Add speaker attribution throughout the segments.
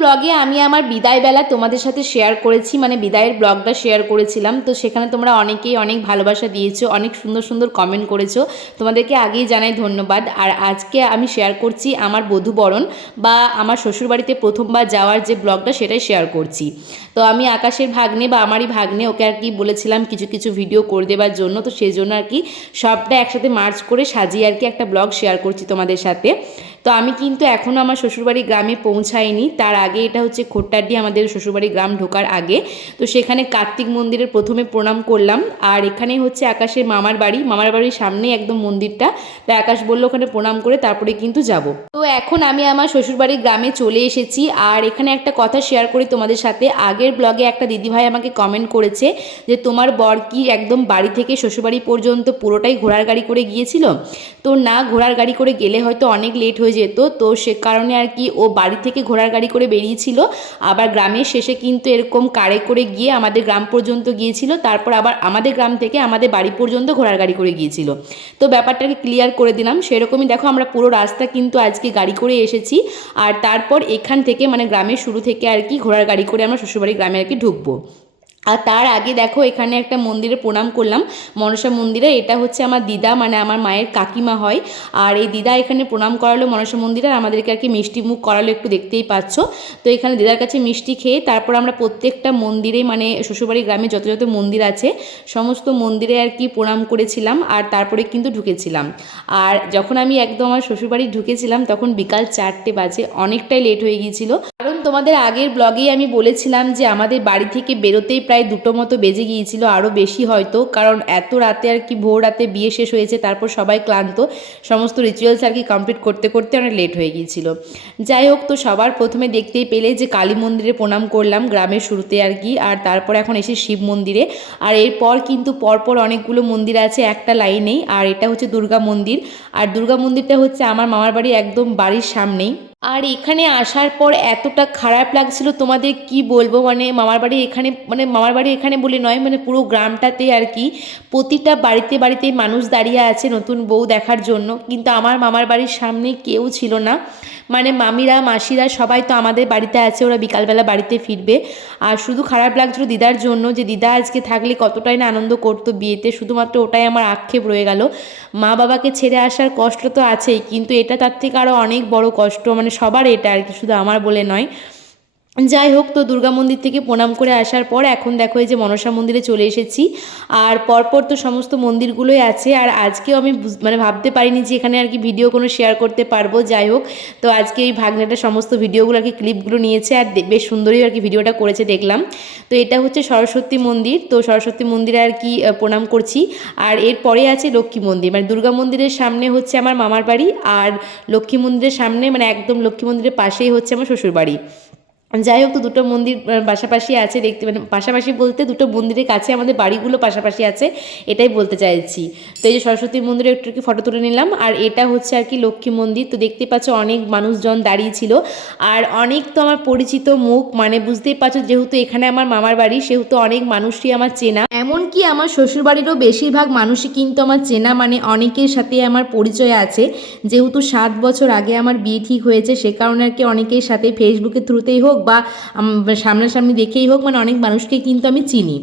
Speaker 1: ব্লগে আমি আমার বিদায় বেলা তোমাদের সাথে শেয়ার করেছি মানে বিদায়ের ব্লগটা শেয়ার করেছিলাম। তো সেখানে তোমরা অনেকেই অনেক ভালোবাসা দিয়েছ, অনেক সুন্দর সুন্দর কমেন্ট করেছ। তোমাদেরকে আগেই জানাই ধন্যবাদ। আর আজকে আমি শেয়ার করছি আমার বধুবরণ বা আমার শ্বশুরবাড়িতে প্রথমবার যাওয়ার যে ব্লগটা সেটাই শেয়ার করছি। তো আমি আকাশের ভাগ্নে বা আমারই ভাগ্নে, ওকে আর কি বলেছিলাম কিছু কিছু ভিডিও করে দেওয়ার জন্য, তো সেই জন্য আর কি সবটা একসাথে মার্চ করে সাজিয়ে আর কি একটা ব্লগ শেয়ার করছি তোমাদের সাথে। তো আমি কিন্তু এখনও আমার শ্বশুরবাড়ি গ্রামে পৌঁছাইনি। তার আগে এটা হচ্ছে খোট্টাড্ডি আমাদের শ্বশুরবাড়ি গ্রাম ঢোকার আগে। তো সেখানে কার্তিক মন্দিরের প্রথমে প্রণাম করলাম। আর এখানে হচ্ছে আকাশের মামার বাড়ি। মামার বাড়ির সামনে একদম মন্দিরটা। তাই আকাশ বলল ওখানে প্রণাম করে তারপরে কিন্তু যাব। তো এখন আমি আমার শ্বশুরবাড়ি গ্রামে চলে এসেছি। আর এখানে একটা কথা শেয়ার করি তোমাদের সাথে। আগের ব্লগে একটা দিদিভাই আমাকে কমেন্ট করেছে যে, তোমার বর কি একদম বাড়ি থেকে শ্বশুরবাড়ি পর্যন্ত পুরোটাই ঘোড়ার গাড়ি করে গিয়েছিল? তো না, ঘোড়ার গাড়ি করে গেলে হয়তো অনেক লেট হয়ে যেত। তো সে কারণে আর কি ও বাড়ি থেকে ঘোড়ার গাড়ি করে বেরিয়েছিল। আবার গ্রামের শেষে কিন্তু এরকম কারে করে গিয়ে আমাদের গ্রাম পর্যন্ত গিয়েছিল। তারপর আবার আমাদের গ্রাম থেকে আমাদের বাড়ি পর্যন্ত ঘোড়ার গাড়ি করে গিয়েছিল। তো ব্যাপারটাকে ক্লিয়ার করে দিলাম। সেরকমই দেখো আমরা পুরো রাস্তা কিন্তু আজকে গাড়ি করে এসেছি। আর তারপর এখান থেকে মানে গ্রামের শুরু থেকে আর কি ঘোড়ার গাড়ি করে আমরা শ্বশুরবাড়ি গ্রামে আর কি ঢুকবো। আর তার আগে দেখো, এখানে একটা মন্দিরে প্রণাম করলাম। মনসা মন্দিরে, এটা হচ্ছে আমার দিদা মানে আমার মায়ের কাকিমা হয়। আর এই দিদা এখানে প্রণাম করালো মনসা মন্দিরে, আর আমাদেরকে আর কি মিষ্টি মুখ করালো, একটু দেখতেই পাচ্ছ। তো এখানে দিদার কাছে মিষ্টি খেয়ে, তারপর আমরা প্রত্যেকটা মন্দিরে মানে শ্বশুরবাড়ি গ্রামে যত যত মন্দির আছে, সমস্ত মন্দিরে আর কি প্রণাম করেছিলাম, আর তারপরে কিন্তু ঢুকেছিলাম। আর যখন আমি একদম আমার শ্বশুরবাড়ি ঢুকেছিলাম, তখন বিকাল চারটে বাজে, অনেকটাই লেট হয়ে গিয়েছিল। কারণ তোমাদের আগের ব্লগেই আমি বলেছিলাম যে আমাদের বাড়ি থেকে বেরোতেই প্রায় দুটো মতো বেজে গিয়েছিল আরও বেশি হয়তো। কারণ এত রাতে আর কি ভোর রাতে বিয়ে শেষ হয়েছে, তারপর সবাই ক্লান্ত। সমস্ত রিচুয়ালস আর কি কমপ্লিট করতে করতে অনেক লেট হয়ে গিয়েছিল। যাই হোক, তো সবার প্রথমে দেখতেই পেলে যে কালী মন্দিরে প্রণাম করলাম গ্রামের শুরুতে আর কি, আর তারপর এখন এসে শিব মন্দিরে। আর এরপর কিন্তু পরপর অনেকগুলো মন্দির আছে, একটা লাইনেই, আর এটা হচ্ছে দুর্গা মন্দির। আর দুর্গা মন্দিরটা হচ্ছে আমার মামার বাড়ি একদম বাড়ির সামনেই। আর এখানে আসার পর এতটা খারাপ লাগছিল তোমাদের কি বলব? মানে মামার বাড়ি এখানে মানে মামার বাড়ি এখানে বলে নয় মানে পুরো গ্রামটাতে আর কি। প্রতিটা বাড়িতে বাড়িতে মানুষ দাঁড়িয়ে আছে নতুন বউ দেখার জন্য। কিন্তু আমার মামার বাড়ির সামনে কেউ ছিল না। মানে মামিরা, মাসিরা সবাই তো আমাদের বাড়িতে আছে, ওরা বিকালবেলা বাড়িতে ফিরবে। আর শুধু খারাপ লাগছিল দিদার জন্য যে দিদা আজকে থাকলে কতটাই না আনন্দ করতো বিয়েতে, শুধুমাত্র ওটাই আমার আক্ষেপ রয়ে গেল। মা বাবাকে ছেড়ে আসার কষ্ট তো আছেই, কিন্তু এটা তার থেকে আরও অনেক বড় কষ্ট মানে সবার এটা আর কি, শুধু আমার বলে নয়। যাই হোক তো দুর্গা মন্দির থেকে প্রণাম করে আসার পর এখন দেখো এই যে মনসা মন্দিরে চলে এসেছি। আর পরপর তো সমস্ত মন্দিরগুলোই আছে। আর আজকেও আমি মানে ভাবতে পারিনি যে এখানে আর কি ভিডিও কোনো শেয়ার করতে পারব। যাই হোক তো আজকে এই ভাগ্নেটা সমস্ত ভিডিওগুলো আর কি ক্লিপগুলো নিয়েছে। আর বেশ সুন্দরই আর কি ভিডিওটা করেছে দেখলাম। তো এটা হচ্ছে সরস্বতী মন্দির। তো সরস্বতী মন্দিরে আর কি প্রণাম করছি। আর এরপরে আছে লক্ষ্মী মন্দির। মানে দুর্গা মন্দিরের সামনে হচ্ছে আমার মামার বাড়ি। আর লক্ষ্মী মন্দিরের সামনে মানে একদম লক্ষ্মী মন্দিরের পাশেই হচ্ছে আমার শ্বশুর বাড়ি যাই হোক তো দুটো মন্দির পাশাপাশি আছে দেখতে মানে পাশাপাশি বলতে দুটো মন্দিরের কাছে আমাদের বাড়িগুলো পাশাপাশি আছে, এটাই বলতে চাইছি। তো এই যে সরস্বতী মন্দিরে একটু কি ফটো তুলে নিলাম, আর এটা হচ্ছে আর কি লক্ষ্মী মন্দির। তো দেখতে পাচ্ছ অনেক মানুষজন দাঁড়িয়ে ছিল, আর অনেক তো আমার পরিচিত মুখ মানে বুঝতেই পারছ যেহেতু এখানে আমার মামার বাড়ি, সেহেতু অনেক মানুষই আমার চেনা। এমনকি আমার শ্বশুরবাড়িরও বেশিরভাগ মানুষই কিন্তু আমার চেনা মানে অনেকের সাথে আমার পরিচয় আছে। যেহেতু সাত বছর আগে আমার বিয়ে ঠিক হয়েছে, সে কারণে আর কি অনেকের সাথে ফেসবুকের থ্রুতেই হোক বা সামনাসামনি দেখেই হোক মানে অনেক মানুষকে কিন্তু আমি চিনি।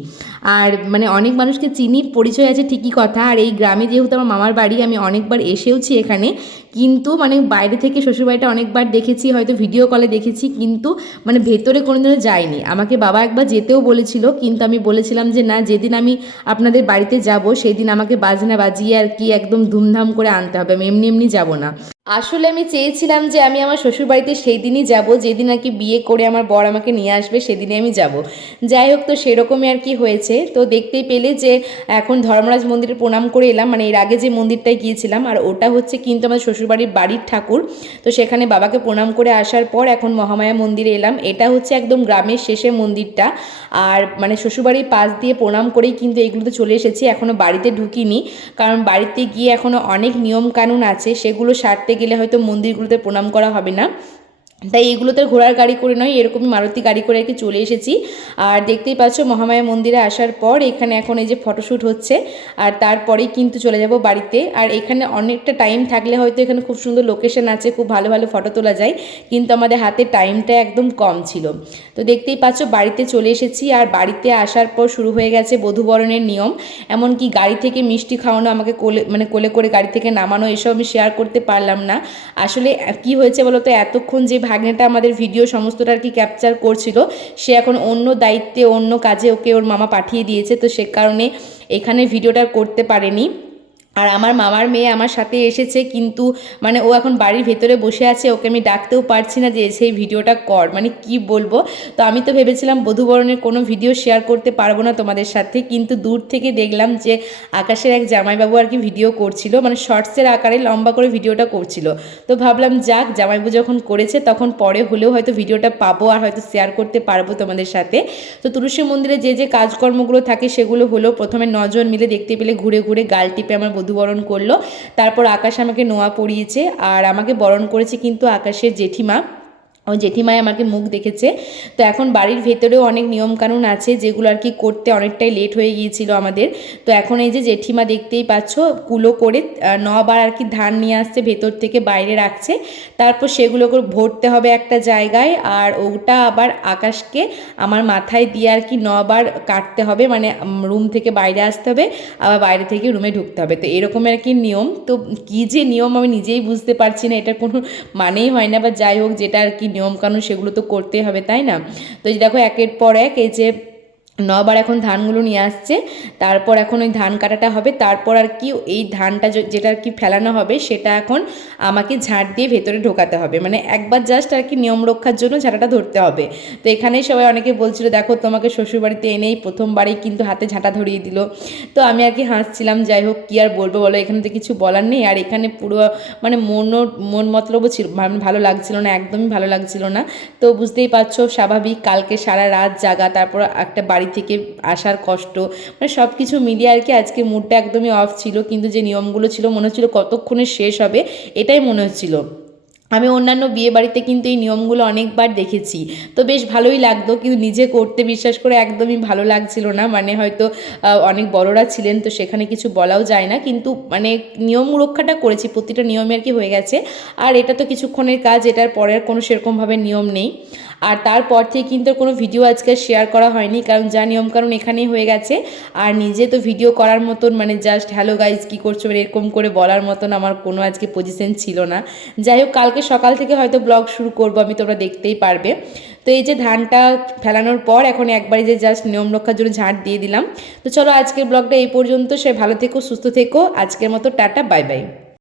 Speaker 1: আর মানে অনেক মানুষকে চিনি পরিচয় আছে ঠিকই কথা। আর এই গ্রামে যেহেতু আমার মামার বাড়ি, আমি অনেকবার এসেওছি এখানে। কিন্তু মানে বাইরে থেকে শ্বশুরবাড়িটা অনেকবার দেখেছি, হয়তো ভিডিও কলে দেখেছি, কিন্তু মানে ভেতরে কোনোদিনও যাইনি আমাকে বাবা একবার যেতেও বলেছিল, কিন্তু আমি বলেছিলাম যে, না, যেদিন আমি আপনাদের বাড়িতে যাব, সেদিন আমাকে বাজনা বাজিয়ে আর কি একদম ধুমধাম করে আনতে হবে। আমি এমনি এমনি যাব না। আসলে আমি চেয়েছিলাম যে আমি আমার শ্বশুরবাড়িতে সেই দিনই যাব, যেদিন আর কি বিয়ে করে আমার বর আমাকে নিয়ে আসবে সেদিনে আমি যাব। যাই হোক, তো সেরকমই আর কি হয়েছে। তো দেখতেই পেলে যে এখন ধর্মরাজ মন্দিরে প্রণাম করে এলাম মানে এর আগে যে মন্দিরটায় গিয়েছিলাম, আর ওটা হচ্ছে কিন্তু আমার শ্বশুরবাড়ির বাড়ির ঠাকুর। তো সেখানে বাবাকে প্রণাম করে আসার পর এখন মহামায়া মন্দিরে এলাম। এটা হচ্ছে একদম গ্রামের শেষে মন্দিরটা। আর মানে শ্বশুরবাড়ির পাশ দিয়ে প্রণাম করেই কিন্তু এইগুলোতে চলে এসেছি এখনও বাড়িতে ঢুকিনি। কারণ বাড়িতে গিয়ে এখনও অনেক নিয়ম কানুন আছে, সেগুলো সারতে গেলে হয়তো মন্দিরগুলোতে প্রণাম করা হবে না। তাই এগুলোতে ঘোড়ার গাড়ি করে নয়, এরকমই মারুতি গাড়ি করে আর চলে এসেছি। আর দেখতেই পাচ্ছ মহামায়া মন্দিরে আসার পর এখানে এখন এই যে ফটোশ্যুট হচ্ছে, আর তারপরেই কিন্তু চলে যাব বাড়িতে। আর এখানে অনেকটা টাইম থাকলে হয়তো এখানে খুব সুন্দর লোকেশন আছে, খুব ভালো ভালো ফটো তোলা যায়, কিন্তু আমাদের হাতে টাইমটা একদম কম ছিল। তো দেখতেই পাচ্ছ, বাড়িতে চলে এসেছি আর বাড়িতে আসার পর শুরু হয়ে গেছে বধূবরণের নিয়ম। এমনকি গাড়ি থেকে মিষ্টি খাওয়ানো, আমাকে কোলে মানে কোলে করে গাড়ি থেকে নামানো, এসব আমি শেয়ার করতে পারলাম না। আসলে কি হয়েছে বলো তো, এতক্ষণ যে ভাগ্নেটা আমাদের ভিডিও সমস্তটা আর কি ক্যাপচার করছিল, সে এখন অন্য দায়িত্বে, অন্য কাজে ওকে ওর মামা পাঠিয়ে দিয়েছে। তো সে কারণে এখানে ভিডিওটা করতে পারেনি। আর আমার মামার মেয়ে আমার সাথে এসেছে, কিন্তু মানে ও এখন বাড়ির ভেতরে বসে আছে, ওকে আমি ডাকতেও পারছি না যে সেই ভিডিওটা কর মানে কি বলব? তো আমি তো ভেবেছিলাম বধূবরণের কোনো ভিডিও শেয়ার করতে পারব না তোমাদের সাথে, কিন্তু দূর থেকে দেখলাম যে আকাশের এক জামাইবাবু আর কি ভিডিও করছিল মানে শর্টসের আকারে লম্বা করে ভিডিওটা করছিল। তো ভাবলাম যাক, জামাইবাবু যখন করেছে তখন পরে হলেও হয়তো ভিডিওটা পাবো আর হয়তো শেয়ার করতে পারব তোমাদের সাথে। তো তুলসী মন্দিরে যে যে কাজকর্মগুলো থাকে সেগুলো হলো প্রথমে নজন মিলে দেখতে পেলে ঘুরে ঘুরে গাল টিপে আমার বধূবরণ করল। তারপর আকাশ আমাকে নোয়া পড়িয়েছে আর আমাকে বরণ করেছে কিন্তু আকাশের জেঠিমা। ও জেঠিমায় আমাকে মুখ দেখেছে। তো এখন বাড়ির ভেতরেও অনেক নিয়মকানুন আছে, যেগুলো আর কি করতে অনেকটাই লেট হয়ে গিয়েছিল আমাদের। তো এখন এই যে জেঠিমা দেখতেই পাচ্ছ, কুলো করে নবার আর কি ধান নিয়ে আসছে, ভেতর থেকে বাইরে রাখছে। তারপর সেগুলো করে ভরতে হবে একটা জায়গায়, আর ওটা আবার আকাশকে আমার মাথায় দিয়ে আর কি নবার কাটতে হবে মানে রুম থেকে বাইরে আসতে হবে, আবার বাইরে থেকে রুমে ঢুকতে হবে। তো এরকমের আর কি নিয়ম। তো কী যে নিয়ম আমি নিজেই বুঝতে পারছি না, এটার কোনো মানেই হয় না, বা যাই হোক যেটা আর কি নিয়মকানুন সেগুলো তো করতেই হবে তাই না? তো দেখো একের পর এক এই যে নবার এখন ধানগুলো নিয়ে আসছে, তারপর এখন ওই ধান কাটাটা হবে, তারপর আর কি এই ধানটা যেটা আর কি ফেলানো হবে, সেটা এখন আমাকে ঝাঁট দিয়ে ভেতরে ঢোকাতে হবে। মানে একবার জাস্ট আর কি নিয়ম রক্ষার জন্য ঝাঁটাটা ধরতে হবে। তো এখানেই সবাই অনেকে বলছিল, দেখো, তোমাকে শ্বশুরবাড়িতে এনেই প্রথমবারেই কিন্তু হাতে ঝাঁটা ধরিয়ে দিল। তো আমি আর কি হাসছিলাম, যাই হোক, কী আর বলব বলো, এখানে তো কিছু বলার নেই। আর এখানে পুরো মানে মনও, মন মতলবও ছিল মানে ভালো লাগছিল না, একদমই ভালো লাগছিল না। তো বুঝতেই পারছ, স্বাভাবিক, কালকে সারা রাত জাগা, তারপর একটা বাড়ি থেকে আসার কষ্ট মানে সব কিছু মিলিয়ে আর কি আজকে মুডটা একদমই অফ ছিল। কিন্তু যে নিয়মগুলো ছিল, মনে হচ্ছিল কতক্ষণে শেষ হবে, এটাই মনে হচ্ছিল। আমি অন্যান্য বিয়ে বাড়িতে কিন্তু এই নিয়মগুলো অনেকবার দেখেছি। তো বেশ ভালোই লাগতো, কিন্তু নিজে করতে বিশ্বাস করে একদমই ভালো লাগছিল না। মানে হয়তো অনেক বড়রা ছিলেন, তো সেখানে কিছু বলাও যায় না। কিন্তু মানে নিয়ম রক্ষাটা করেছি, প্রতিটা নিয়মে আর কি হয়ে গেছে। আর এটা তো কিছুক্ষণের কাজ, এটার পরে আর কোনো সেরকমভাবে নিয়ম নেই। আর তারপর থেকে কিন্তু কোনো ভিডিও আজকে শেয়ার করা হয়নি, কারণ যা নিয়মকানুন এখানেই হয়ে গেছে। আর নিজে তো ভিডিও করার মতন মানে জাস্ট হ্যালো গাইজ কী করছ? এরকম করে বলার মতন আমার কোনো আজকে পজিশন ছিল না। যাই হোক কালকে সকাল থেকে হয়তো ব্লগ শুরু করব, আমি তোমরা দেখতেই পারবে। তো এই যে ধানটা ফেলানোর পর এখন একবারে যে জাস্ট নিয়ম রক্ষার জন্য ঝাঁট দিয়ে দিলাম। তো চলো আজকের ব্লগটা এই পর্যন্ত, সে ভালো থেকো, সুস্থ থেকো। আজকের মতো টাটা, বাই বাই।